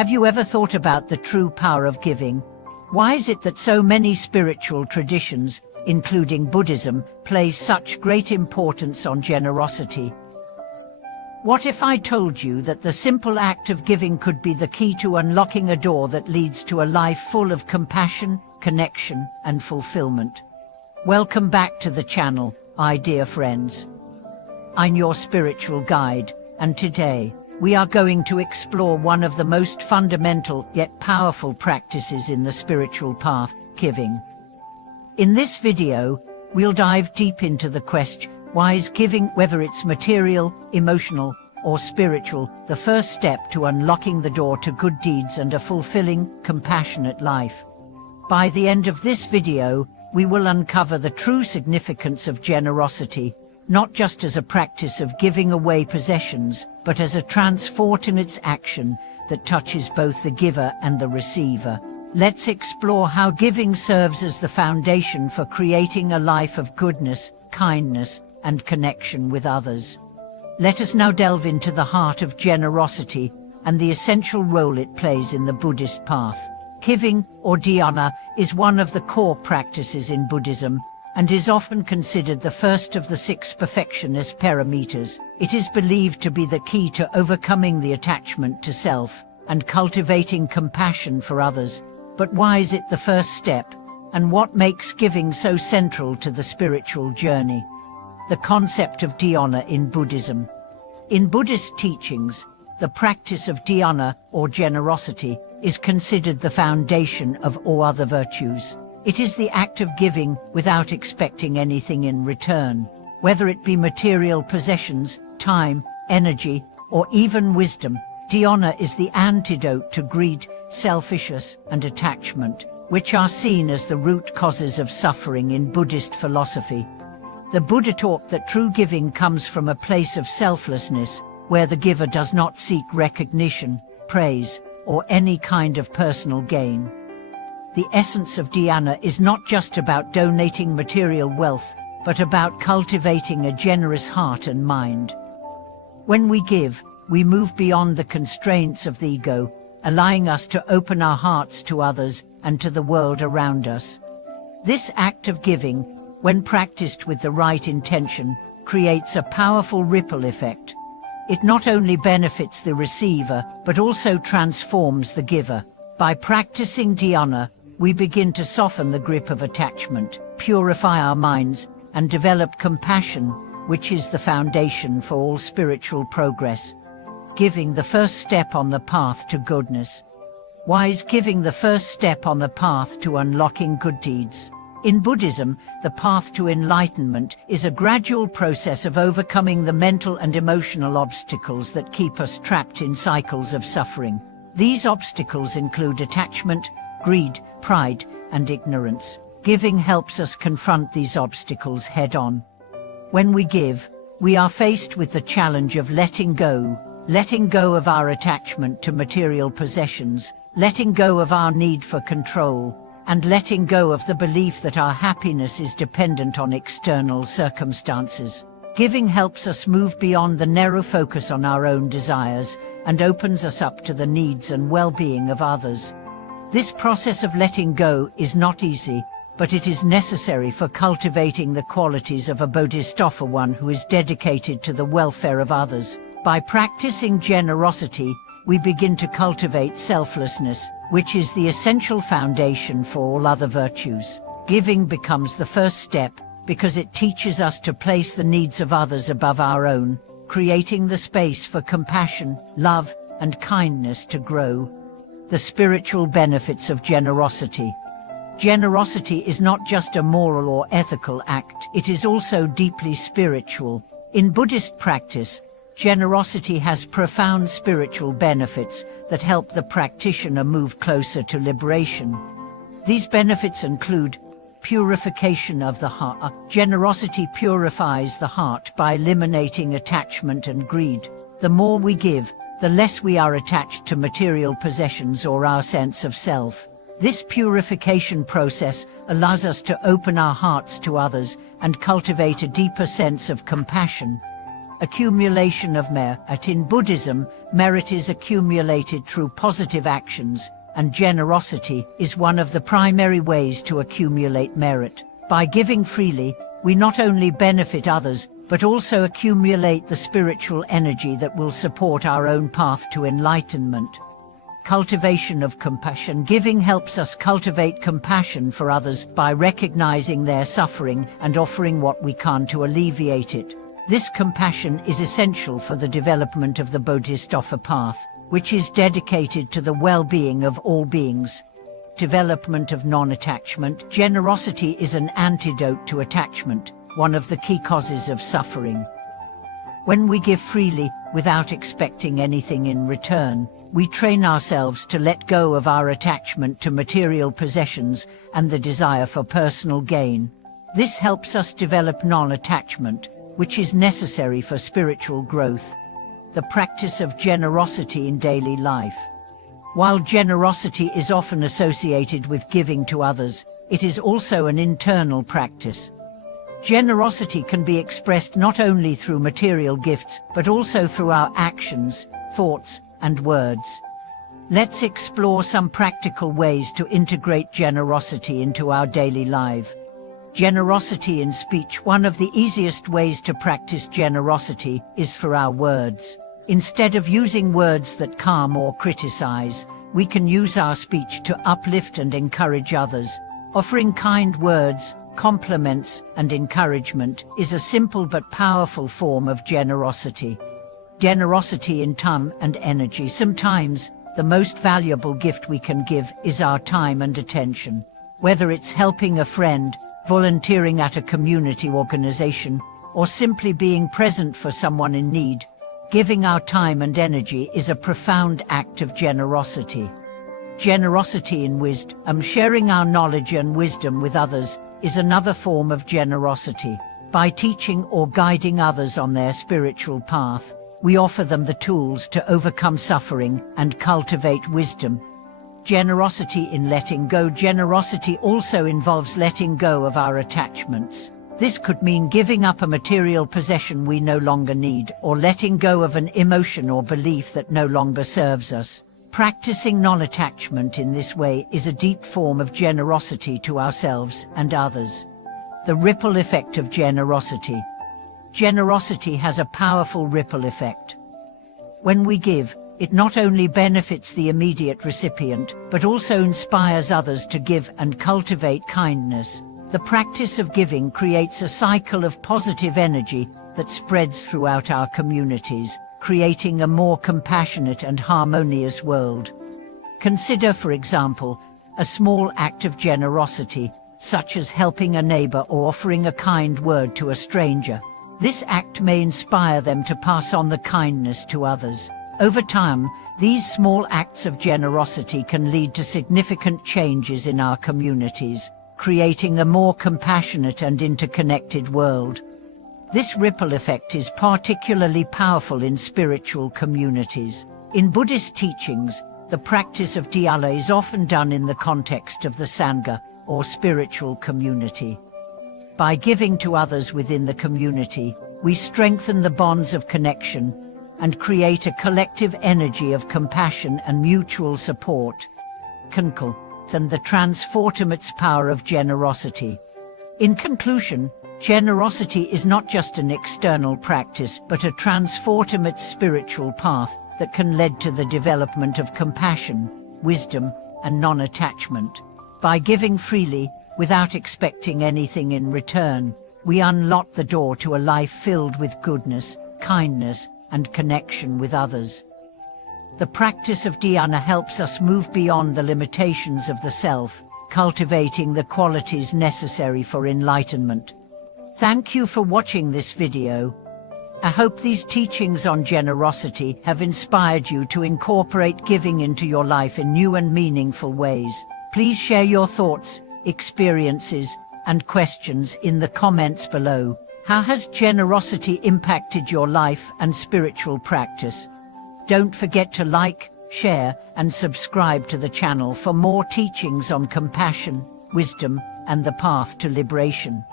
Have you ever thought about the true power of giving? Why is it that so many spiritual traditions, including Buddhism, place such great importance on generosity? What if I told you that the simple act of giving could be the key to unlocking a door that leads to a life full of compassion, connection, and fulfillment? Welcome back to the channel, my dear friends. I'm your spiritual guide, and today, we are going to explore one of the most fundamental yet powerful practices in the spiritual path, giving. In this video, we'll dive deep into the question, why is giving, whether it's material, emotional, or spiritual, the first step to unlocking the door to good deeds and a fulfilling, compassionate life? By the end of this video, we will uncover the true significance of generosity, not just as a practice of giving away possessions, but as a transformative action that touches both the giver and the receiver. Let's explore how giving serves as the foundation for creating a life of goodness, kindness, and connection with others. Let us now delve into the heart of generosity and the essential role it plays in the Buddhist path. Giving, or dhyana, is one of the core practices in Buddhism and is often considered the first of the 6 perfectionist paramitas. It is believed to be the key to overcoming the attachment to self and cultivating compassion for others. But why is it the first step, and what makes giving so central to the spiritual journey? The concept of dhyana in Buddhism. In Buddhist teachings, the practice of dhyana, or generosity, is considered the foundation of all other virtues. It is the act of giving without expecting anything in return, whether it be material possessions, time, energy, or even wisdom. Dhyana is the antidote to greed, selfishness, and attachment, which are seen as the root causes of suffering in Buddhist philosophy. The Buddha taught that true giving comes from a place of selflessness, where the giver does not seek recognition, praise, or any kind of personal gain. The essence of dhyana is not just about donating material wealth, but about cultivating a generous heart and mind. When we give, we move beyond the constraints of the ego, allowing us to open our hearts to others and to the world around us. This act of giving, when practiced with the right intention, creates a powerful ripple effect. It not only benefits the receiver, but also transforms the giver. By practicing dhyana, we begin to soften the grip of attachment, purify our minds, and develop compassion, which is the foundation for all spiritual progress. Giving, the first step on the path to goodness. Why is giving the first step on the path to unlocking good deeds? In Buddhism, the path to enlightenment is a gradual process of overcoming the mental and emotional obstacles that keep us trapped in cycles of suffering. These obstacles include attachment, greed, pride, and ignorance. Giving helps us confront these obstacles head-on. When we give, we are faced with the challenge of letting go of our attachment to material possessions, letting go of our need for control, and letting go of the belief that our happiness is dependent on external circumstances. Giving helps us move beyond the narrow focus on our own desires and opens us up to the needs and well-being of others. This process of letting go is not easy, but it is necessary for cultivating the qualities of a bodhisattva, one who is dedicated to the welfare of others. By practicing generosity, we begin to cultivate selflessness, which is the essential foundation for all other virtues. Giving becomes the first step because it teaches us to place the needs of others above our own, creating the space for compassion, love, and kindness to grow. The spiritual benefits of generosity. Generosity is not just a moral or ethical act, it is also deeply spiritual. In Buddhist practice, generosity has profound spiritual benefits that help the practitioner move closer to liberation. These benefits include purification of the heart. Generosity purifies the heart by eliminating attachment and greed. The more we give, the less we are attached to material possessions or our sense of self. This purification process allows us to open our hearts to others and cultivate a deeper sense of compassion. accumulation of merit. In Buddhism, merit is accumulated through positive actions, and generosity is one of the primary ways to accumulate merit. By giving freely, we not only benefit others, but also accumulate the spiritual energy that will support our own path to enlightenment. Cultivation of compassion. Giving helps us cultivate compassion for others by recognizing their suffering and offering what we can to alleviate it. This compassion is essential for the development of the Bodhisattva path, which is dedicated to the well-being of all beings. Development of non-attachment. Generosity is an antidote to attachment, one of the key causes of suffering. When we give freely, without expecting anything in return, we train ourselves to let go of our attachment to material possessions and the desire for personal gain. This helps us develop non-attachment, which is necessary for spiritual growth. The practice of generosity in daily life. While generosity is often associated with giving to others, it is also an internal practice. Generosity can be expressed not only through material gifts, but also through our actions, thoughts, and words. Let's explore some practical ways to integrate generosity into our daily life. Generosity in speech. One of the easiest ways to practice generosity is through our words. Instead of using words that calm or criticize, we can use our speech to uplift and encourage others. Offering kind words, compliments, and encouragement is a simple but powerful form of generosity. Generosity in time and energy. Sometimes, the most valuable gift we can give is our time and attention. Whether it's helping a friend, volunteering at a community organization, or simply being present for someone in need, giving our time and energy is a profound act of generosity. Generosity in wisdom. Sharing our knowledge and wisdom with others is another form of generosity. By teaching or guiding others on their spiritual path, we offer them the tools to overcome suffering and cultivate wisdom. Generosity in letting go. Generosity also involves letting go of our attachments. This could mean giving up a material possession we no longer need, or letting go of an emotion or belief that no longer serves us. Practicing non-attachment in this way is a deep form of generosity to ourselves and others. The ripple effect of generosity. Generosity has a powerful ripple effect. When we give, it not only benefits the immediate recipient, but also inspires others to give and cultivate kindness. The practice of giving creates a cycle of positive energy that spreads throughout our communities, creating a more compassionate and harmonious world. Consider, for example, a small act of generosity, such as helping a neighbor or offering a kind word to a stranger. This act may inspire them to pass on the kindness to others. Over time, these small acts of generosity can lead to significant changes in our communities, creating a more compassionate and interconnected world. This ripple effect is particularly powerful in spiritual communities. In Buddhist teachings, the practice of dhyana is often done in the context of the Sangha, or spiritual community. By giving to others within the community, we strengthen the bonds of connection and create a collective energy of compassion and mutual support. Conclusion: the transformative power of generosity. In conclusion, generosity is not just an external practice, but a transformative spiritual path that can lead to the development of compassion, wisdom, and non-attachment. By giving freely, without expecting anything in return, we unlock the door to a life filled with goodness, kindness, and connection with others. The practice of dhyana helps us move beyond the limitations of the self, cultivating the qualities necessary for enlightenment. Thank you for watching this video. I hope these teachings on generosity have inspired you to incorporate giving into your life in new and meaningful ways. Please share your thoughts, experiences, and questions in the comments below. How has generosity impacted your life and spiritual practice? Don't forget to like, share, and subscribe to the channel for more teachings on compassion, wisdom, and the path to liberation.